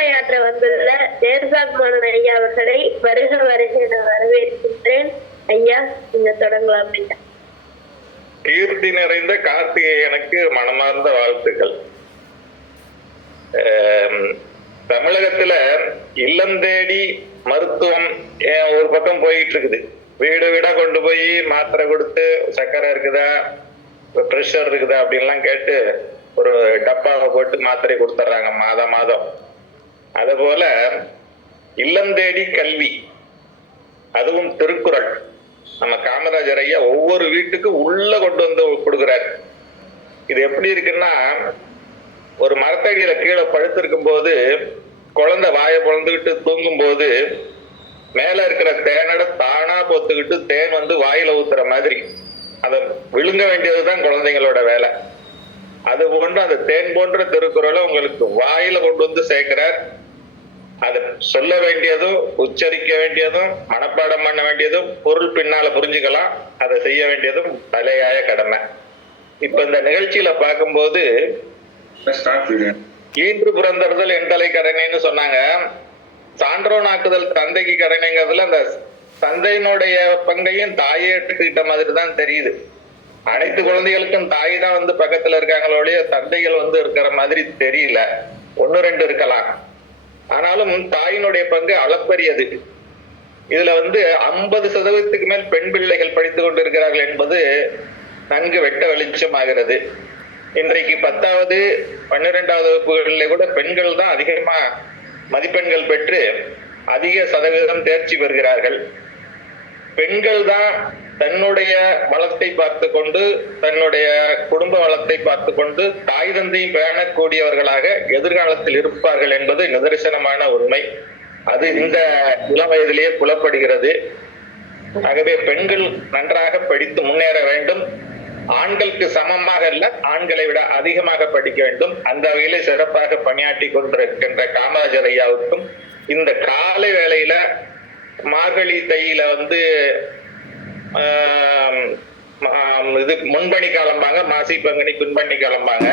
சிறப்புரையாற்ற வந்துள்ள தேர்சாக் மோகன் ஐயா அவர்களை வருக வருக என வரவேற்கின்றேன். ஐயா, நீங்க தொடங்கலாம். ஐயா, கீர்த்தி நிறைந்த கார்த்திகேயனுக்கு மனமார்ந்த வாழ்த்துக்கள். தமிழகத்துல இல்லம் தேடி மருத்துவம் ஒரு பக்கம் போயிட்டு இருக்குது. வீடு வீடா கொண்டு போய் மாத்திரை கொடுத்து சர்க்கரை இருக்குதா, ப்ரெஷர் இருக்குதா அப்படின்லாம் கேட்டு ஒரு டப்பாவை போட்டு மாத்திரை கொடுத்துட்றாங்க மாதம் மாதம். அது போல இல்லம் தேடி கல்வி, அதுவும் திருக்குறள், நம்ம காமராஜர் ஐயா ஒவ்வொரு வீட்டுக்கு உள்ள கொண்டு வந்து கொடுக்குறாரு. இது எப்படி இருக்குன்னா, ஒரு மரத்தடியில கீழே படுத்திருக்கும் போது குழந்தை வாயை பொழந்துக்கிட்டு தூங்கும் போது மேல இருக்கிற தேனோட தானா பொத்துக்கிட்டு தேன் வந்து வாயில ஊத்துற மாதிரி அதை விழுங்க வேண்டியதுதான் குழந்தைங்களோட வேலை. அது போன்று அந்த தேன் போன்ற திருக்குறளை உங்களுக்கு வாயில கொண்டு வந்து சேர்க்கிறார். அதை சொல்ல வேண்டியதும் உச்சரிக்க வேண்டியதும் மனப்பாடம் பண்ண வேண்டியதும் பொருள் பின்னால புரிஞ்சுக்கலாம், அதை செய்ய வேண்டியதும் தலையாய கடமை. இப்ப இந்த நிகழ்ச்சியில பார்க்கும்போது ஈன்று புறந்தறுதல் எண்டலை கடனைன்னு சொன்னாங்க. சான்றோனாக்குதல் தந்தைக்கு கடனைங்கிறதுல அந்த தந்தையினுடைய பங்கையும் தாயே எடுத்துக்கிட்ட மாதிரி தான் தெரியுது. அனைத்து குழந்தைகளுக்கும் தாய் தான் வந்து பக்கத்துல இருக்காங்களோடைய தந்தைகள் வந்து இருக்கிற மாதிரி தெரியல. 1-2 இருக்கலாம், ஆனாலும் தாயினுடைய பங்கு அளப்பரியது. இதுல வந்து 50% மேல் பெண் பிள்ளைகள் படித்துக் கொண்டிருக்கிறார்கள் என்பது நன்கு வெட்ட வெளிச்சமாகிறது. இன்றைக்கு 10வது 12வது வகுப்புகளிலே கூட பெண்கள் தான் அதிகமா மதிப்பெண்கள் பெற்று அதிக சதவீதம் தேர்ச்சி பெறுகிறார்கள். பெண்கள் தான் தன்னுடைய வளத்தை பார்த்து கொண்டு, தன்னுடைய குடும்ப வளத்தை பார்த்து கொண்டு தாய் தந்தையும் பேணக்கூடியவர்களாக எதிர்காலத்தில் இருப்பார்கள் என்பது நிதர்சனமான உண்மை. அது இந்த இளம் வயதிலேயே புலப்படுகிறது. ஆகவே பெண்கள் நன்றாக படித்து முன்னேற வேண்டும். ஆண்களுக்கு சமமாக இல்ல, ஆண்களை விட அதிகமாக படிக்க வேண்டும். அந்த வகையில சிறப்பாக பணியாற்றி கொண்டிருக்கின்ற காமராஜர் ஐயாவுக்கும் இந்த காலை வேளையில மார்கழி தையில வந்து இது முன்பணி காலம்பாங்க, மாசி பங்குனி பின்பணி காலம்பாங்க.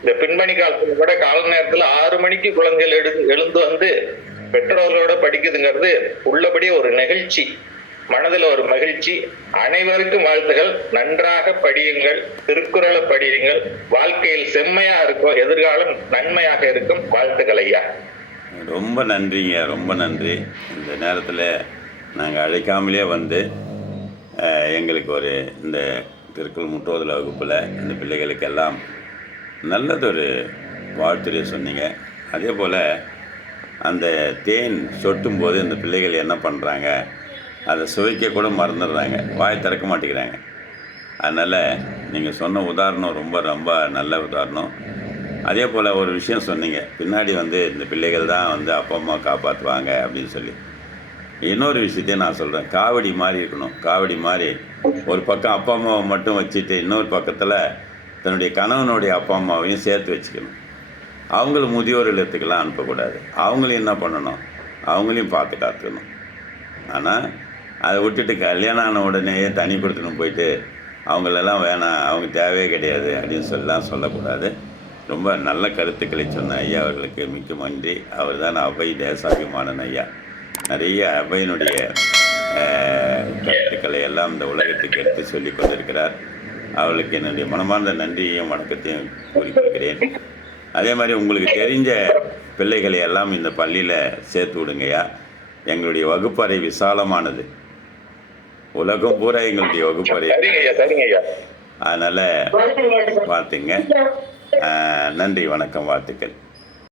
இந்த பின்பணி காலத்துல கூட கால நேரத்துல 6 மணிக்கு குழந்தைகள் எழுந்து வந்து பெற்றோர்களோட படிக்குதுங்கிறது உள்ளபடி ஒரு நெகிழ்ச்சி, மனதில் ஒரு மகிழ்ச்சி. அனைவருக்கும் வாழ்த்துகள். நன்றாக படியுங்கள், திருக்குறளை படியுங்கள். வாழ்க்கையில் செம்மையா இருக்கும், எதிர்காலம் நன்மையாக இருக்கும். வாழ்த்துக்கள் ஐயா. ரொம்ப நன்றிங்க, ரொம்ப நன்றி. இந்த நேரத்தில் நாங்கள் அழைக்காமலே வந்து எங்களுக்கு ஒரு இந்த திருக்குறள் முற்றோதல் வகுப்பில் இந்த பிள்ளைகளுக்கெல்லாம் நல்லதொரு வாழ்த்துறை சொன்னீங்க. அதே போல் அந்த தேன் சொட்டும் போது இந்த பிள்ளைகள் என்ன பண்ணுறாங்க, அதை சுவைக்க கூட மறந்துடுறாங்க, வாய் திறக்க மாட்டேங்கிறாங்க. அதனால் நீங்கள் சொன்ன உதாரணம் ரொம்ப ரொம்ப நல்ல உதாரணம். அதே போல் ஒரு விஷயம் சொன்னீங்க, பின்னாடி வந்து இந்த பிள்ளைகள் தான் வந்து அப்பா அம்மா காப்பாற்றுவாங்க அப்படின்னு சொல்லி. இன்னொரு விஷயத்தையும் நான் சொல்கிறேன், காவடி மாதிரி இருக்கணும். காவடி மாதிரி ஒரு பக்கம் அப்பா அம்மாவை மட்டும் வச்சுட்டு இன்னொரு பக்கத்தில் தன்னுடைய கணவனுடைய அப்பா அம்மாவையும் சேர்த்து வச்சுக்கணும். அவங்களும் முதியோர் இல்லத்துக்கெல்லாம் அனுப்பக்கூடாது. அவங்களையும் என்ன பண்ணணும், அவங்களையும் பார்த்து காத்துக்கணும். ஆனால் அதை விட்டுட்டு கல்யாணம் ஆன உடனேயே தனி கொடுத்துன்னு போயிட்டு அவங்களெல்லாம் வேணாம், அவங்க தேவையே கிடையாது அப்படின்னு சொல்லக்கூடாது. ரொம்ப நல்ல கருத்துக்களை சொன்ன ஐயா அவர்களுக்கு மிக்க நன்றி. அவர் தான் அவை தேசாபிமானன் ஐயா. நிறைய அவையினுடைய கருத்துக்களை எல்லாம் இந்த உலகத்துக்கு எடுத்து சொல்லி கொண்டிருக்கிறார். அவர்களுக்கு என்னுடைய மனமார்ந்த நன்றியையும் வணக்கத்தையும் கூறிக்கொள்கிறேன். அதே மாதிரி உங்களுக்கு தெரிஞ்ச பிள்ளைகளை எல்லாம் இந்த பள்ளியில் சேர்த்து விடுங்கய்யா. எங்களுடைய வகுப்பறை விசாலமானது, உலகம் பூரா எங்களுடைய வகுப்பறை. அதனால் பார்த்துங்க. நன்றி, வணக்கம், வாழ்த்துக்கள்.